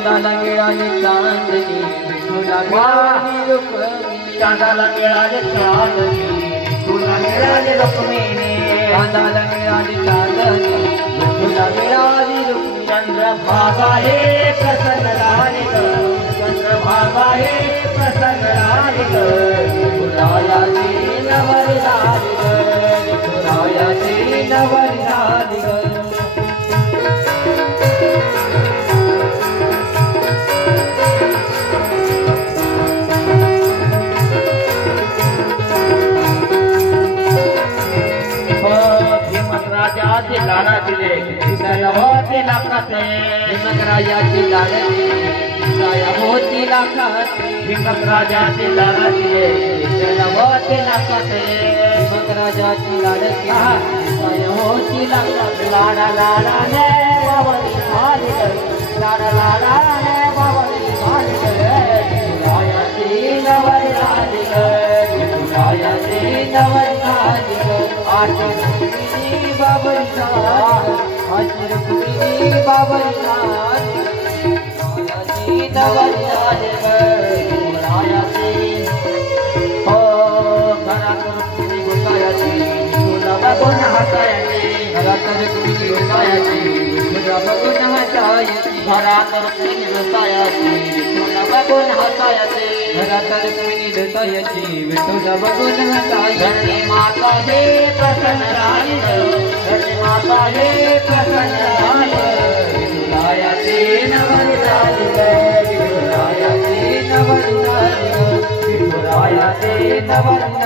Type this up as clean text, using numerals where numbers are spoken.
चांदाला मिळाले चांदणी तुला मिळाली रुक्मिणी चांदाला मिळाले चांदणी तुला मिळाली रुक्मिणी चांदाला मिळाली चांदणी तुला मिळाली रुक्मिणी चंद्रभागा हे प्रसन्न झाले चंद्रभागा हे प्रसन्न झाले तुलायाची नवरी झाली तुलायाची नवरी झाली राजाची लाडली राया होती लाखात भीमक राजाची लाडली होती लाखात भीमक राजाची लाडली राया होती लाखात लाडा लाडा ने बाबरी मालिक लाडा लाडा ने बाबरी मालिक रायाची नवरी मालिक रायाची नवरी मालिक आठी रुक्मिणी बाबरी आठी रुक्मिणी बाबरी नवरी रायाची हो घरात रुक्मिणी गोसायाची तुला बघून हसायची घरात रुक्मिणी गोसायाची तुला बघून हसायची घरात रुक्मिणी गोसायाची तुला बघून हसायची घरात रुक्मिणी गोसायाची तुला बघून हसायची माता हे प्रसन्न राहिल माता हे प्रसन्न राहिल रायाची नवरी रायाची नवरी रायाची नवरी